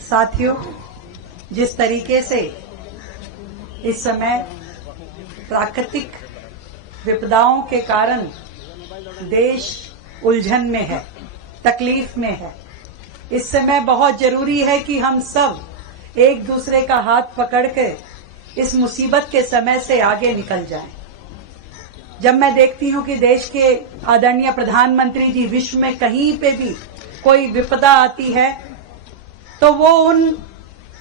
साथियों, जिस तरीके से इस समय प्राकृतिक विपदाओं के कारण देश उलझन में है, तकलीफ में है, इस समय बहुत जरूरी है कि हम सब एक दूसरे का हाथ पकड़ के इस मुसीबत के समय से आगे निकल जाएं। जब मैं देखती हूं कि देश के आदरणीय प्रधानमंत्री जी विश्व में कहीं पे भी कोई विपदा आती है तो वो उन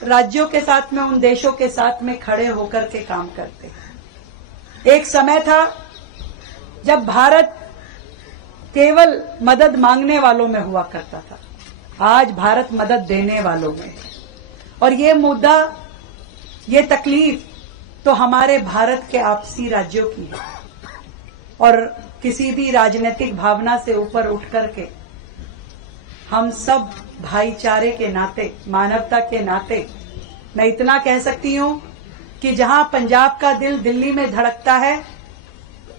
राज्यों के साथ में, उन देशों के साथ में खड़े होकर के काम करते हैं। एक समय था जब भारत केवल मदद मांगने वालों में हुआ करता था, आज भारत मदद देने वालों में है। और ये मुद्दा, ये तकलीफ तो हमारे भारत के आपसी राज्यों की है और किसी भी राजनीतिक भावना से ऊपर उठ करके हम सब भाईचारे के नाते, मानवता के नाते, मैं इतना कह सकती हूं कि जहां पंजाब का दिल दिल्ली में धड़कता है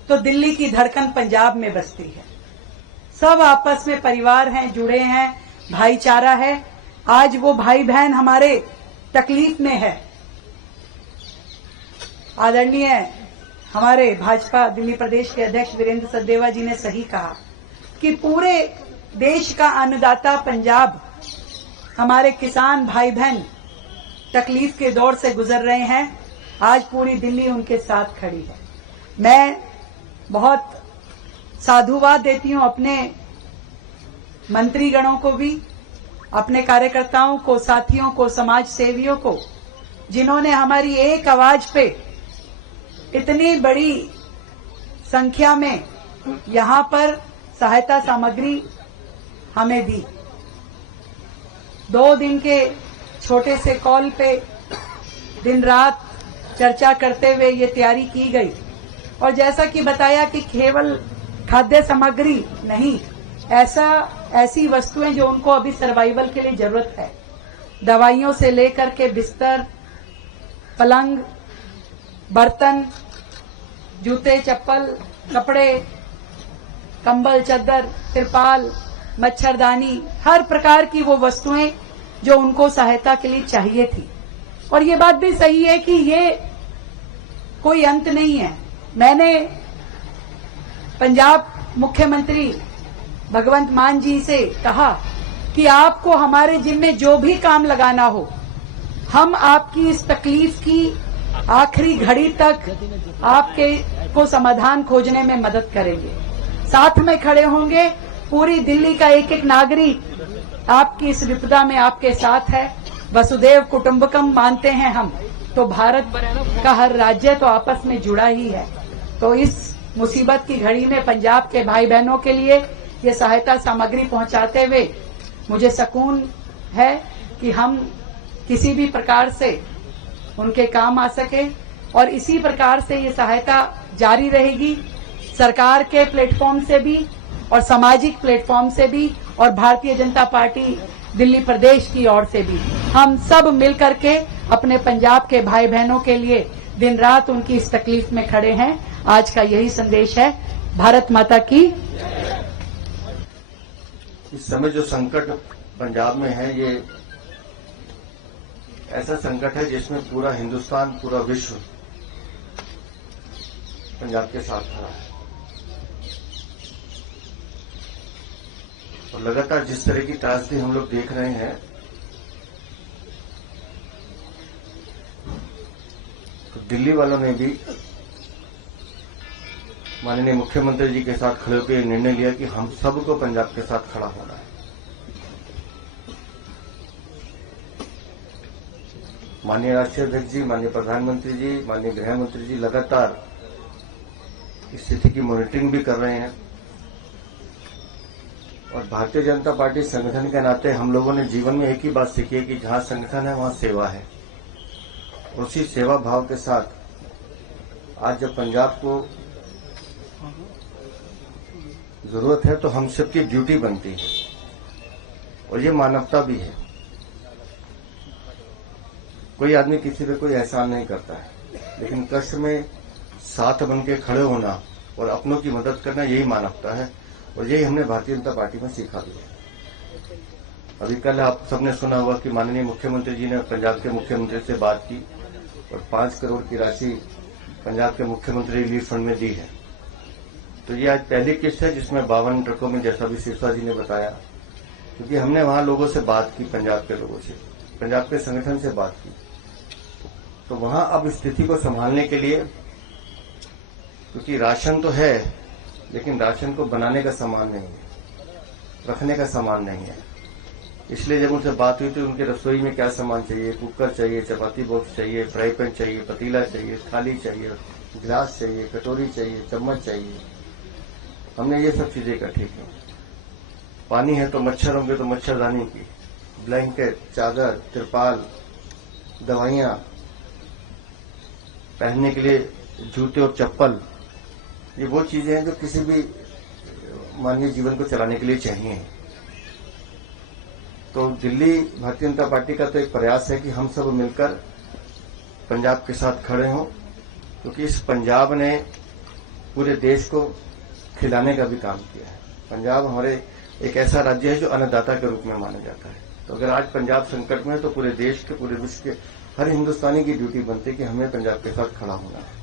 तो दिल्ली की धड़कन पंजाब में बसती है। सब आपस में परिवार हैं, जुड़े हैं, भाईचारा है। आज वो भाई बहन हमारे तकलीफ में है। आदरणीय हमारे भाजपा दिल्ली प्रदेश के अध्यक्ष वीरेंद्र सचदेवा जी ने सही कहा कि पूरे देश का अन्नदाता पंजाब, हमारे किसान भाई बहन तकलीफ के दौर से गुजर रहे हैं। आज पूरी दिल्ली उनके साथ खड़ी है। मैं बहुत साधुवाद देती हूं अपने मंत्रीगणों को भी, अपने कार्यकर्ताओं को, साथियों को, समाज सेवियों को, जिन्होंने हमारी एक आवाज पे इतनी बड़ी संख्या में यहां पर सहायता सामग्री हमें दी। 2 दिन के छोटे से कॉल पे दिन रात चर्चा करते हुए ये तैयारी की गई। और जैसा कि बताया कि केवल खाद्य सामग्री नहीं, ऐसी वस्तुएं जो उनको अभी सर्वाइवल के लिए जरूरत है, दवाइयों से लेकर के बिस्तर, पलंग, बर्तन, जूते, चप्पल, कपड़े, कंबल, चादर, तिरपाल, मच्छरदानी, हर प्रकार की वो वस्तुएं जो उनको सहायता के लिए चाहिए थी। और ये बात भी सही है कि ये कोई अंत नहीं है। मैंने पंजाब मुख्यमंत्री भगवंत मान जी से कहा कि आपको हमारे जिम्मे जो भी काम लगाना हो, हम आपकी इस तकलीफ की आखिरी घड़ी तक आपके को समाधान खोजने में मदद करेंगे, साथ में खड़े होंगे। पूरी दिल्ली का एक एक नागरिक आपकी इस विपदा में आपके साथ है। वसुदेव कुटुंबकम मानते हैं हम, तो भारत का हर राज्य तो आपस में जुड़ा ही है। तो इस मुसीबत की घड़ी में पंजाब के भाई बहनों के लिए ये सहायता सामग्री पहुंचाते हुए मुझे सुकून है कि हम किसी भी प्रकार से उनके काम आ सके। और इसी प्रकार से ये सहायता जारी रहेगी, सरकार के प्लेटफॉर्म से भी और सामाजिक प्लेटफॉर्म से भी और भारतीय जनता पार्टी दिल्ली प्रदेश की ओर से भी। हम सब मिलकर के अपने पंजाब के भाई बहनों के लिए दिन रात उनकी इस तकलीफ में खड़े हैं। आज का यही संदेश है। भारत माता की। इस समय जो संकट पंजाब में है, ये ऐसा संकट है जिसमें पूरा हिंदुस्तान, पूरा विश्व पंजाब के साथ खड़ा है। और लगातार जिस तरह की त्रासदी हम लोग देख रहे हैं, तो दिल्ली वालों ने भी माननीय मुख्यमंत्री जी के साथ खड़े होकर निर्णय लिया कि हम सबको पंजाब के साथ खड़ा होना है। माननीय राष्ट्रीय अध्यक्ष जी, माननीय प्रधानमंत्री जी, माननीय गृह मंत्री जी लगातार इस स्थिति की मॉनिटरिंग भी कर रहे हैं। और भारतीय जनता पार्टी संगठन के नाते हम लोगों ने जीवन में एक ही बात सीखी है कि जहां संगठन है वहां सेवा है। उसी सेवा भाव के साथ आज जब पंजाब को जरूरत है तो हम सबकी ड्यूटी बनती है और ये मानवता भी है। कोई आदमी किसी पे कोई एहसान नहीं करता है, लेकिन कष्ट में साथ बन के खड़े होना और अपनों की मदद करना, यही मानवता है। और यही हमने भारतीय जनता पार्टी में सीखा भी है। अभी कल आप सबने सुना होगा कि माननीय मुख्यमंत्री जी ने पंजाब के मुख्यमंत्री से बात की और 5 करोड़ की राशि पंजाब के मुख्यमंत्री रिलीफ फंड में दी है। तो ये आज पहली किस्त है जिसमें 52 ट्रकों में, जैसा भी सिरसा जी ने बताया, क्योंकि हमने वहां लोगों से बात की, पंजाब के लोगों से, पंजाब के संगठन से बात की, तो वहां अब स्थिति को संभालने के लिए, क्योंकि राशन तो है लेकिन राशन को बनाने का सामान नहीं है, रखने का सामान नहीं है, इसलिए जब उनसे बात हुई तो उनके रसोई में क्या सामान चाहिए, कुकर चाहिए, चपाती बॉक्स चाहिए, फ्राई पैन चाहिए, पतीला चाहिए, थाली चाहिए, गिलास चाहिए, कटोरी चाहिए, चम्मच चाहिए। हमने ये सब चीजें इकट्ठी की। पानी है तो मच्छर होंगे तो मच्छरदानी की, ब्लैंकेट, चादर, तिरपाल, दवाइयां, पहनने के लिए जूते और चप्पल, ये वो चीजें हैं जो किसी भी मानवीय जीवन को चलाने के लिए चाहिए। तो दिल्ली भारतीय जनता पार्टी का तो एक प्रयास है कि हम सब मिलकर पंजाब के साथ खड़े हों, क्योंकि इस पंजाब ने पूरे देश को खिलाने का भी काम किया है। पंजाब हमारे एक ऐसा राज्य है जो अन्नदाता के रूप में माना जाता है। तो अगर आज पंजाब संकट में है तो पूरे देश के, पूरे विश्व के हर हिंदुस्तानी की ड्यूटी बनती है कि हमें पंजाब के साथ खड़ा होना है।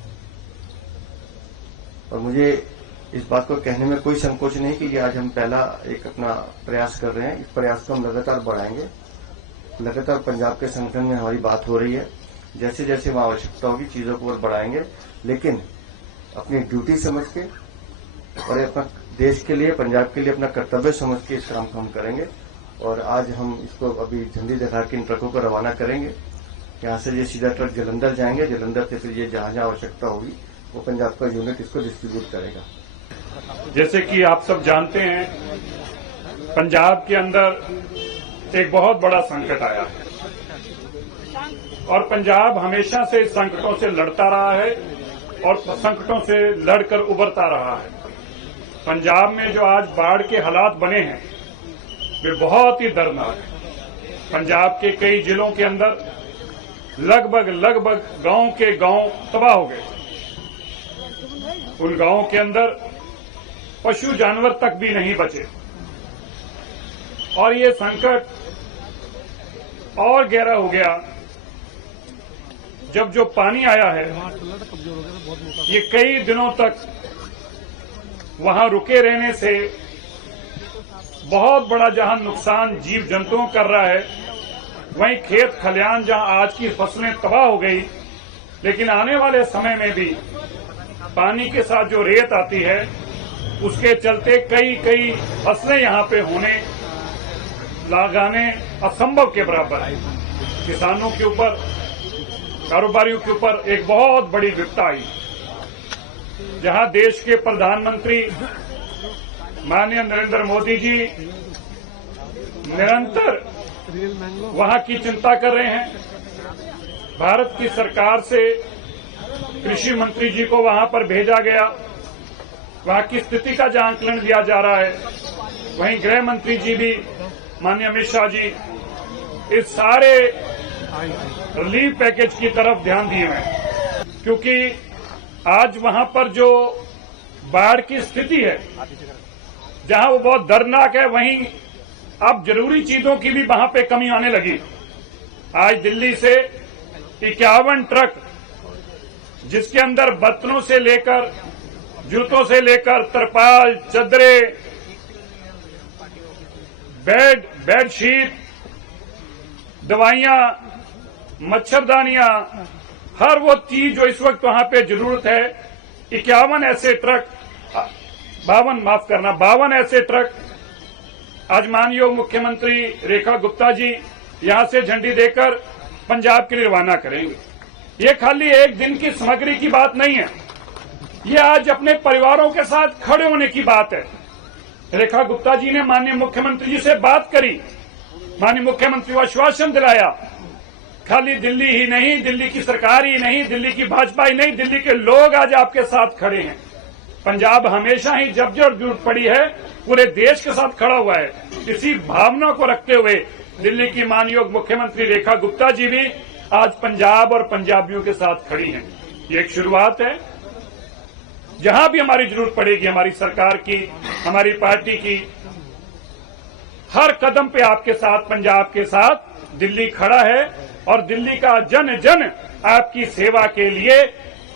और मुझे इस बात को कहने में कोई संकोच नहीं कि ये आज हम पहला एक अपना प्रयास कर रहे हैं। इस प्रयास को हम लगातार बढ़ाएंगे। लगातार पंजाब के संगठन में हमारी बात हो रही है, जैसे जैसे वहां आवश्यकता होगी चीजों को और बढ़ाएंगे, लेकिन अपनी ड्यूटी समझ के और अपना देश के लिए, पंजाब के लिए अपना कर्तव्य समझ के इस काम को हम करेंगे। और आज हम इसको अभी झंडी दिखा के इन ट्रकों को रवाना करेंगे। यहाँ से ये सीधा ट्रक जलंधर जाएंगे, जलंधर से फिर ये जहां जहां आवश्यकता होगी वो पंजाब का यूनिट इसको डिस्ट्रीब्यूट करेगा। जैसे कि आप सब जानते हैं, पंजाब के अंदर एक बहुत बड़ा संकट आया है और पंजाब हमेशा से संकटों से लड़ता रहा है और संकटों से लड़कर उबरता रहा है। पंजाब में जो आज बाढ़ के हालात बने हैं वे बहुत ही दर्दनाक हैं। पंजाब के कई जिलों के अंदर लगभग गांव के गांव तबाह हो गए। उन गांवों के अंदर पशु जानवर तक भी नहीं बचे और ये संकट और गहरा हो गया जब जो पानी आया है ये कई दिनों तक वहां रुके रहने से बहुत बड़ा जहां नुकसान जीव जंतुओं कर रहा है, वहीं खेत खलियान जहां आज की फसलें तबाह हो गई, लेकिन आने वाले समय में भी पानी के साथ जो रेत आती है उसके चलते कई फसलें यहां पे होने लगाने असंभव के बराबर है। किसानों के ऊपर, कारोबारियों के ऊपर एक बहुत बड़ी विपदा आई, जहां देश के प्रधानमंत्री माननीय नरेंद्र मोदी जी निरंतर वहां की चिंता कर रहे हैं। भारत की सरकार से कृषि मंत्री जी को वहां पर भेजा गया, वहां की स्थिति का आकलन लिया जा रहा है। वहीं गृह मंत्री जी भी, माननीय अमित शाह जी, इस सारे रिलीफ पैकेज की तरफ ध्यान दिए हुए हैं, क्योंकि आज वहां पर जो बाढ़ की स्थिति है, जहां वो बहुत दर्दनाक है, वहीं अब जरूरी चीजों की भी वहां पे कमी आने लगी। आज दिल्ली से 51 ट्रक, जिसके अंदर बर्तनों से लेकर, जूतों से लेकर, तरपाल, चदरें, बेडशीट, दवाइयां, मच्छरदानियां, हर वो चीज जो इस वक्त वहां पे जरूरत है, 51 ऐसे ट्रक, 52 ऐसे ट्रक आज माननीय मुख्यमंत्री रेखा गुप्ता जी यहां से झंडी देकर पंजाब के लिए रवाना करेंगे। ये खाली एक दिन की सामग्री की बात नहीं है, ये आज अपने परिवारों के साथ खड़े होने की बात है। रेखा गुप्ता जी ने माननीय मुख्यमंत्री जी से बात करी, माननीय मुख्यमंत्री को आश्वासन दिलाया, खाली दिल्ली ही नहीं, दिल्ली की सरकार ही नहीं, दिल्ली की भाजपा ही नहीं, दिल्ली के लोग आज आपके साथ खड़े हैं। पंजाब हमेशा ही जब जरूरत पड़ी है पूरे देश के साथ खड़ा हुआ है। इसी भावना को रखते हुए दिल्ली की माननीय मुख्यमंत्री रेखा गुप्ता जी भी आज पंजाब और पंजाबियों के साथ खड़ी हैं। ये एक शुरुआत है। जहां भी हमारी जरूरत पड़ेगी, हमारी सरकार की, हमारी पार्टी की, हर कदम पे आपके साथ, पंजाब के साथ दिल्ली खड़ा है और दिल्ली का जन जन आपकी सेवा के लिए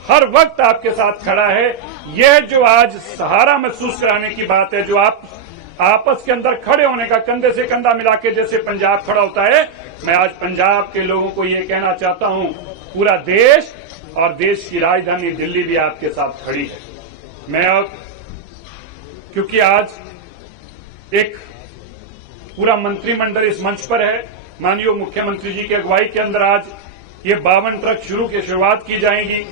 हर वक्त आपके साथ खड़ा है। यह जो आज सहारा महसूस कराने की बात है, जो आप आपस के अंदर खड़े होने का, कंधे से कंधा मिला के जैसे पंजाब खड़ा होता है, मैं आज पंजाब के लोगों को ये कहना चाहता हूं, पूरा देश और देश की राजधानी दिल्ली भी आपके साथ खड़ी है। मैं अब, क्योंकि आज एक पूरा मंत्रिमंडल इस मंच पर है, माननीय मुख्यमंत्री जी की अगुवाई के अंदर आज ये 52 ट्रक की शुरुआत की जाएगी।